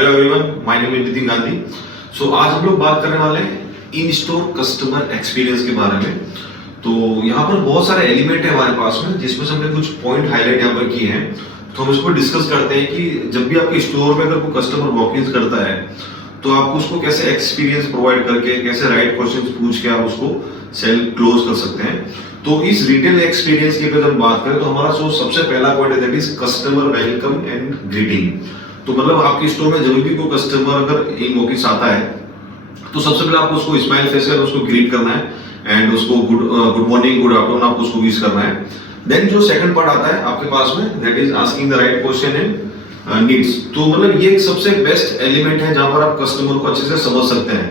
Hello everyone, my name is Nitin Gandhi. आज हम लोग बात करने वाले हैं इन स्टोर कस्टमर एक्सपीरियंस के बारे में। तो यहाँ पर बहुत सारे एलिमेंट है हमारे पास में, जिसमें से हमने कुछ पॉइंट हाईलाइट यहाँ पर किए हैं। तो हम इसको डिस्कस करते हैं कि जब भी आपके स्टोर में अगर कोई कस्टमर वॉक इन करता है तो आपको उसको कैसे एक्सपीरियंस प्रोवाइड करके, कैसे राइट क्वेश्चन पूछ के आप उसको सेल क्लोज कर सकते हैं। तो इस रिटेल एक्सपीरियंस की अगर हम बात करें तो हमारा जो सबसे पहला पॉइंट है that is customer welcome and greeting. तो मतलब आपके स्टोर में जब भी कोई कस्टमर अगर इन वॉक इन आता है तो सबसे पहले आपको उसको स्माइल फेस कर उसको ग्रीट करना है एंड उसको गुड मॉर्निंग, गुड आफ्टरनून आपको उसको विश करना है। देन जो सेकंड पार्ट आता है आपके पास में that is asking the right question and needs. तो मतलब ये एक सबसे बेस्ट एलिमेंट है जहां पर आप कस्टमर को अच्छे से समझ सकते हैं।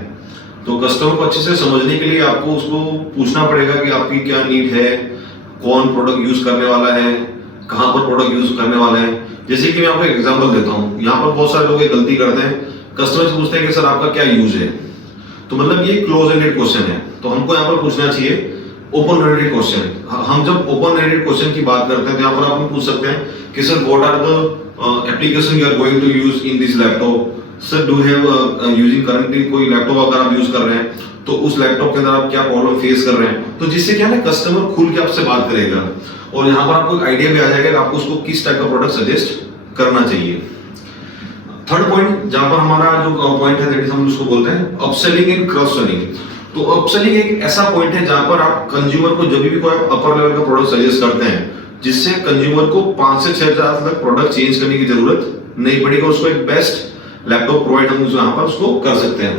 तो कस्टमर को अच्छे से समझने के लिए आपको उसको पूछना पड़ेगा कि आपकी क्या नीड है, कौन प्रोडक्ट यूज करने वाला है, कहां पर प्रोडक्ट यूज करने वाले हैं। जैसे कि मैं आपको एक एग्जांपल देता हूं, यहाँ पर बहुत सारे लोग एक गलती करते हैं, कस्टमर से पूछते हैं कि सर आपका क्या यूज है। तो मतलब ये क्लोज एंडेड क्वेश्चन है, तो हमको यहाँ पर पूछना चाहिए ओपन एंडेड क्वेश्चन। हम जब ओपन एंडेड क्वेश्चन की बात करते हैं तो यहाँ पर आप पूछ सकते हैं कि sir what are the application you are going to use in this laptop. Sir do have using currently कोई लैपटॉप अगर आप यूज कर रहे हैं तो उस लैपटॉप के अंदर आप क्या प्रॉब्लम फेस कर रहे हैं। तो जिससे क्या है कस्टमर खुल के आपसे बात करेगा और यहाँ पर आपको एक आइडिया भी आ जाएगा कि आपको उसको किस टाइप का प्रोडक्ट सजेस्ट करना चाहिए। थर्ड पॉइंट जहां पर हमारा जो पॉइंट है दैट इज हम उसको बोलते हैं अपसेलिंग एंड क्रॉस सेलिंग। तो अपसेलिंग एक ऐसा पॉइंट है जहां पर आप कंज्यूमर को जब भी कोई अपर लेवल का प्रोडक्ट सजेस्ट करते हैं जिससे कंज्यूमर को 5 से 6 हज़ार तक प्रोडक्ट चेंज करने की जरूरत नहीं पड़ेगी, उसको एक बेस्ट लैपटॉप प्रोवाइड हम यहाँ पर उसको कर सकते हैं।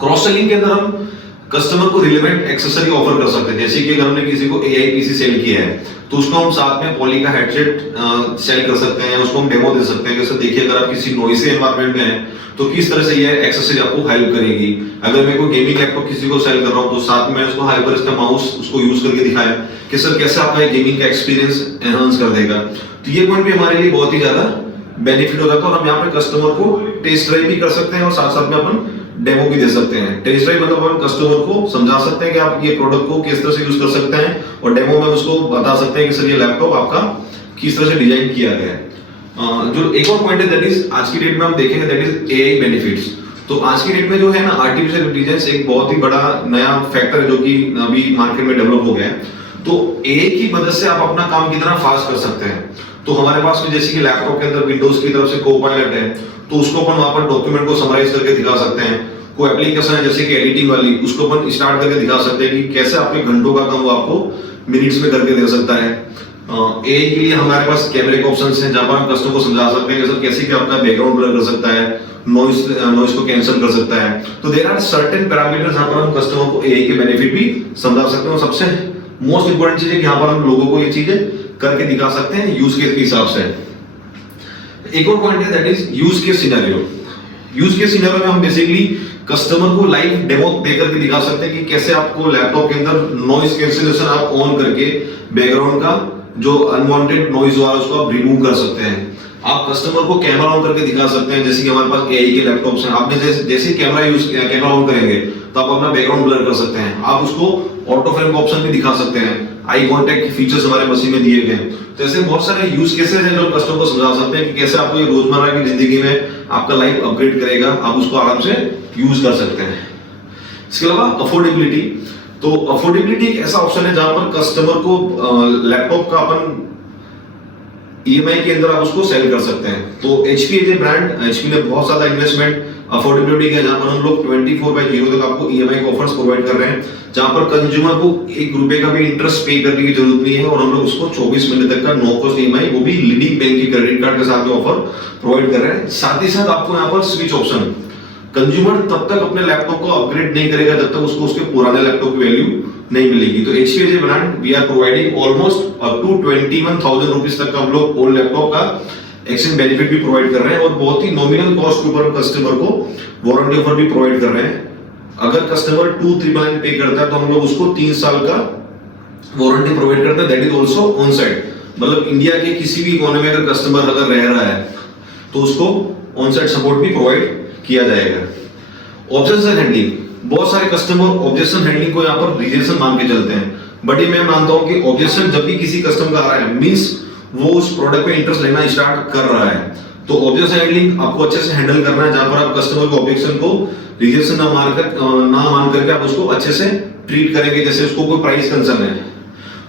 क्रॉस सेलिंग के अंदर हम कस्टमर को रिलेवेंट एक्सेसरी ऑफर कर सकते हैं। जैसे कि अगर हमने किसी को एआई पीसी सेल किया है तो उसको हम साथ में पॉली का हेडसेट सेल कर सकते हैं, उसको हम डेमो दे सकते हैं कि सर देखिए अगर आप किसी नॉइसी एनवायरनमेंट में हैं तो किस तरह से ये एक्सेसरी आपको हेल्प करेगी। अगर मैं कोई गेमिंग लैपटॉप किसी को सेल कर रहा हूं तो साथ में उसको हाइपर इसका माउस उसको यूज करके दिखाया कि सर कैसे आपका गेमिंग का एक्सपीरियंस एनहांस कर देगा। तो ये पॉइंट भी हमारे लिए बहुत ही ज्यादा बेनिफिट हो जाता है और हम यहाँ पे कस्टमर को टेस्ट ड्राइव भी कर सकते हैं और साथ साथ में अपन डेमो भी दे सकते हैं। टेस्ट ड्राइव मतलब अपन कस्टमर को समझा सकते हैं कि आप ये प्रोडक्ट को किस तरह से यूज कर सकते हैं और डेमो में उसको बता सकते हैं कि सर ये लैपटॉप आपका किस तरह से डिजाइन किया गया है। जो एक और पॉइंट है दैट इज आज की डेट में हम देखेंगे दैट इज एआई बेनिफिट्स। तो आज की डेट में जो है ना आर्टिफिशियल इंटेलिजेंस एक बहुत ही बड़ा नया फैक्टर है जो कि अभी मार्केट में डेवलप हो गया है। तो एआई की मदद से आप अपना काम कितना फास्ट कर सकते हैं। तो हमारे पास में जैसे कि लैपटॉप के अंदर विंडोज की तरफ से कोपायलट है तो उसको अपन वहां पर डॉक्यूमेंट को समराइज करके दिखा सकते हैं। कोई एप्लीकेशन है जैसे कि एडिटिंग वाली उसको अपन स्टार्ट करके दिखा सकते हैं कि कैसे आपके घंटों का काम वो आपको मिनट्स में करके दे सकता है। एआई के लिए हमारे पास कैमरे के ऑप्शंस हैं जहां पर हम कस्टमर को समझा सकते हैं कि सर कैसे कि आपका बैकग्राउंड ब्लर कर सकता है, नॉइस को कैंसिल कर सकता है। तो देयर आर सर्टेन पैरामीटर्स जहां पर हम कस्टमर को एआई के बेनिफिट भी समझा सकते हैं और सबसे मोस्ट इंपोर्टेंट चीज है कि यहां पर हम लोगों को ये चीजें करके दिखा सकते हैं यूज केस के हिसाब से। एक और पॉइंट है that is use case scenario. Use case scenario में हम बेसिकली कस्टमर को लाइव डेमो दे करके दिखा सकते हैं कि कैसे आपको लैपटॉप के अंदर नॉइस कैंसिलेशन आप ऑन करके बैकग्राउंड का जो अनवांटेड नॉइज हो रहा है उसको आप रिमूव कर सकते हैं। आप कस्टमर को कैमरा ऑन करके दिखा सकते हैं जैसे कि हमारे पास एआई के लैपटॉप्स हैं। आपने जैसे कैमरा ऑन करेंगे तो आप अपना बैकग्राउंड ब्लर कर सकते हैं। आप उसको ऑटो फ्रेम का ऑप्शन भी दिखा सकते हैं। आई कांटेक्ट फीचर्स हमारे मशीन में दिए गए हैं। तो ऐसे बहुत सारे यूज केसेस हैं जो कस्टमर को समझा सकते हैं कि कैसे आपको ये रोजमर्रा की जिंदगी में आपका लाइफ अपग्रेड करेगा, आप उसको आराम से यूज कर सकते हैं। इसके अलावा अफोर्डेबिलिटी। तो अफोर्डेबिलिटी एक ऐसा ऑप्शन है जहां पर कस्टमर को लैपटॉप का अपन ईएमआई के अंदर आप उसको सेल कर सकते हैं। तो HP as a brand, HP ने बहुत ज्यादा इन्वेस्टमेंट अफोर्डेबिलिटी है जहां पर हम लोग 24/0 तक आपको ईएमआई के ऑफर्स प्रोवाइड कर रहे हैं जहां पर कंज्यूमर को ₹1 का भी इंटरेस्ट पे करने की जरूरत नहीं है और हम लोग उसको 24 महीने तक का नो कॉस्ट ईएमआई वो भी लीडिंग बैंक की क्रेडिट कार्ड के साथ में ऑफर प्रोवाइड कर रहे हैं। साथ ही साथ आपको यहाँ पर स्विच ऑप्शन, कंज्यूमर तब तक अपने लैपटॉप को अपग्रेड नहीं करेगा जब तक उसको उसके पुराने लैपटॉप की वैल्यू नहीं मिलेगी। तो HP as a brand we are providing almost up to 21,000 rupees तक का हम लोग ओल्ड लैपटॉप का एक्सचेंज बेनिफिट भी प्रोवाइड कर रहे हैं और बहुत ही नॉमिनल कॉस्ट के ऊपर कस्टमर को वारंटी ऑफर भी प्रोवाइड कर रहे हैं। अगर कस्टमर 2,399 पे करता है तो हम लोग उसको 3 साल का वारंटी प्रोवाइड करते हैं। That is also on site, मतलब इंडिया के किसी भी कोने में अगर कस्टमर अगर रह रहा है तो उसको ऑन साइट सपोर्ट भी प्रोवाइड किया जाएगा। ऑब्जेक्शन हैंडलिंग, बहुत सारे कस्टमर ऑब्जेक्शन हैंडलिंग को यहाँ पर रिजेक्शन मान के चलते हैं, बट ये मैं मानता हूं कि ऑब्जेक्शन जब भी किसी कस्टमर का आ रहा है मींस वो उस प्रोडक्ट पे इंटरेस्ट लेना स्टार्ट कर रहा है। तो ऑब्जेक्शन हैंडलिंग आपको अच्छे से हैंडल करना है, जहां पर आप कस्टमर के ऑब्जेक्शन को रिजेक्शन ना मान करके आप उसको अच्छे से ट्रीट करेंगे। जैसे उसको कोई प्राइस कंसर्न है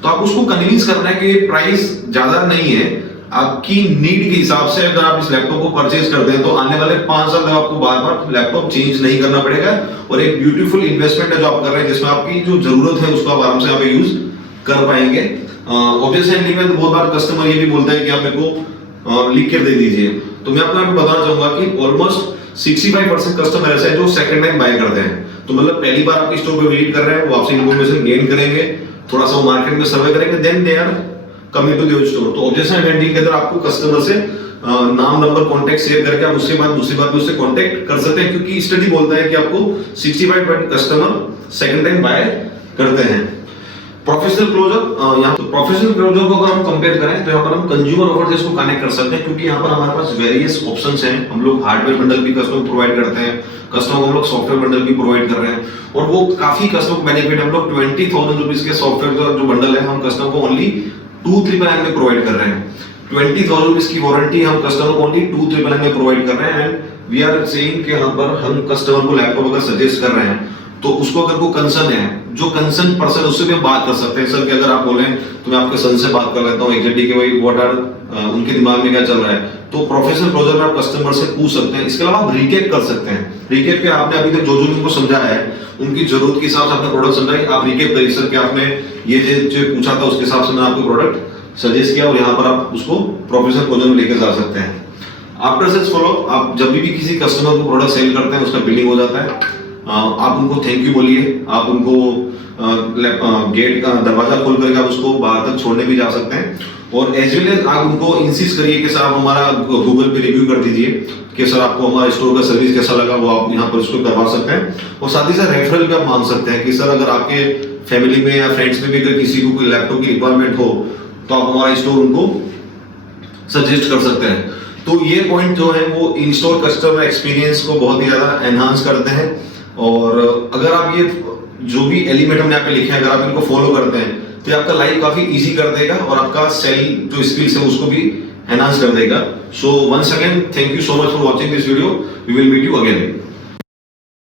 तो आप उसको कन्विंस करना है कि प्राइस ज्यादा नहीं है, आपकी नीड के हिसाब से अगर आप इस लैपटॉप को परचेज करते हैं तो आने वाले 5 साल तक आपको बार बार लैपटॉप चेंज नहीं करना पड़ेगा, और एक ब्यूटीफुल इन्वेस्टमेंट है जो आप कर रहे हैं जिसमें आपकी जो जरूरत है उसको आप आराम से यहाँ पे यूज कर पाएंगे। ऑब्जेक्शन हैंडलिंग में तो बहुत बार कस्टमर ये भी बोलता है कि आप मेरे को लिख कर दे दीजिए, तो मैं आपको यहाँ पे बताना चाहूंगा कि ऑलमोस्ट 65% कस्टमर ऐसे हैं जो सेकंड टाइम बाय करते हैं। तो मतलब पहली बार आपके स्टोर पे विजिट कर रहे हैं, वो आपसे इंफॉर्मेशन गेन करेंगे, थोड़ा सा मार्केट में सर्वे करेंगे, then they are coming to the store. तो ऑब्जेक्शन हैंडलिंग के अंदर आपको कस्टमर से नाम नंबर कॉन्टैक्ट शेयर करके आप उसके बाद दूसरी बार भी उससे कॉन्टैक्ट कर सकते हैं, क्योंकि स्टडी बोलता है कि आपको 65% कस्टमर सेकंड टाइम बाय करते हैं। प्रोफेशनल क्लोजर, यहाँ तो प्रोफेशनल क्लोजर को अगर हम कंपेयर करें तो यहाँ पर हम कंज्यूमर ऑफर इसको कनेक्ट कर सकते हैं, क्योंकि यहाँ पर हमारे पास वेरियस ऑप्शंस हैं। हम लोग हार्डवेयर बंडल भी कस्टमर प्रोवाइड करते हैं, कस्टमर को हम लोग सॉफ्टवेयर बंडल भी प्रोवाइड कर रहे हैं, और वो काफी कस्टमर को बेनिफिट है। हम लोग 20,000 रुपीज के सॉफ्टवेयर का जो बंडल है हम कस्टमर को ओनली 2,999 में प्रोवाइड कर रहे हैं। 20,000 रुपीज की वारंटी हम कस्टमर को ओनली 2,999 में प्रोवाइड कर रहे हैं। एंड वी आर सेइंग कि यहाँ पर हम कस्टमर को लैपटॉप अगर सजेस्ट कर रहे हैं तो उसको अगर कोई कंसर्न है, जो कंसर्न पर्सन उससे भी हम बात कर सकते हैं। सर कि अगर आप बोले तो मैं आपके सन से बात कर लेता हूँ एग्जैक्टली कि भाई व्हाट आर उनके दिमाग में क्या चल रहा है, तो प्रोफेशनल क्लोजर में आप कस्टमर से पूछ सकते हैं। इसके अलावा आप रिकेप कर सकते हैं। रिकेप के आपने अभी तक जो जो उनको समझाया है उनकी जरूरत के हिसाब से आपने प्रोडक्ट समझाई, आप रिकेप करिए सर कि आपने ये जो पूछा था उसके हिसाब से मैंने आपको प्रोडक्ट सजेस्ट किया, और यहाँ पर आप उसको प्रोफेशनल क्लोजर में लेकर जा सकते हैं। आफ्टर सेल्स फॉलो, आप जब भी किसी कस्टमर को प्रोडक्ट सेल करते हैं उसका बिलिंग हो जाता है, आप उनको थैंक यू बोलिए, आप उनको गेट का दरवाजा खोल करके आप उसको बाहर तक छोड़ने भी जा सकते हैं, और एज वेल एज आप उनको इंसिस्ट करिए कि सर आप हमारा गूगल पे रिव्यू कर दीजिए कि सर आपको हमारा स्टोर का सर्विस कैसा लगा, वो आप यहाँ पर उसको करवा सकते हैं। और साथ ही साथ रेफरल भी आप मान सकते हैं कि सर अगर आपके फैमिली में या फ्रेंड्स में भी अगर किसी को कोई लैपटॉप की रिक्वायरमेंट हो तो आप हमारा स्टोर उनको सजेस्ट कर सकते हैं। तो ये पॉइंट जो है वो इन स्टोर कस्टमर एक्सपीरियंस को बहुत ही ज्यादा एनहांस करते हैं, और अगर आप ये जो भी एलिमेंट हमने यहाँ पे लिखे हैं अगर आप इनको फॉलो करते हैं तो आपका लाइफ काफी इजी कर देगा, और आपका सेल जो स्किल्स है उसको भी एनहांस कर देगा। So once again thank you so much for watching this video, we will meet you again.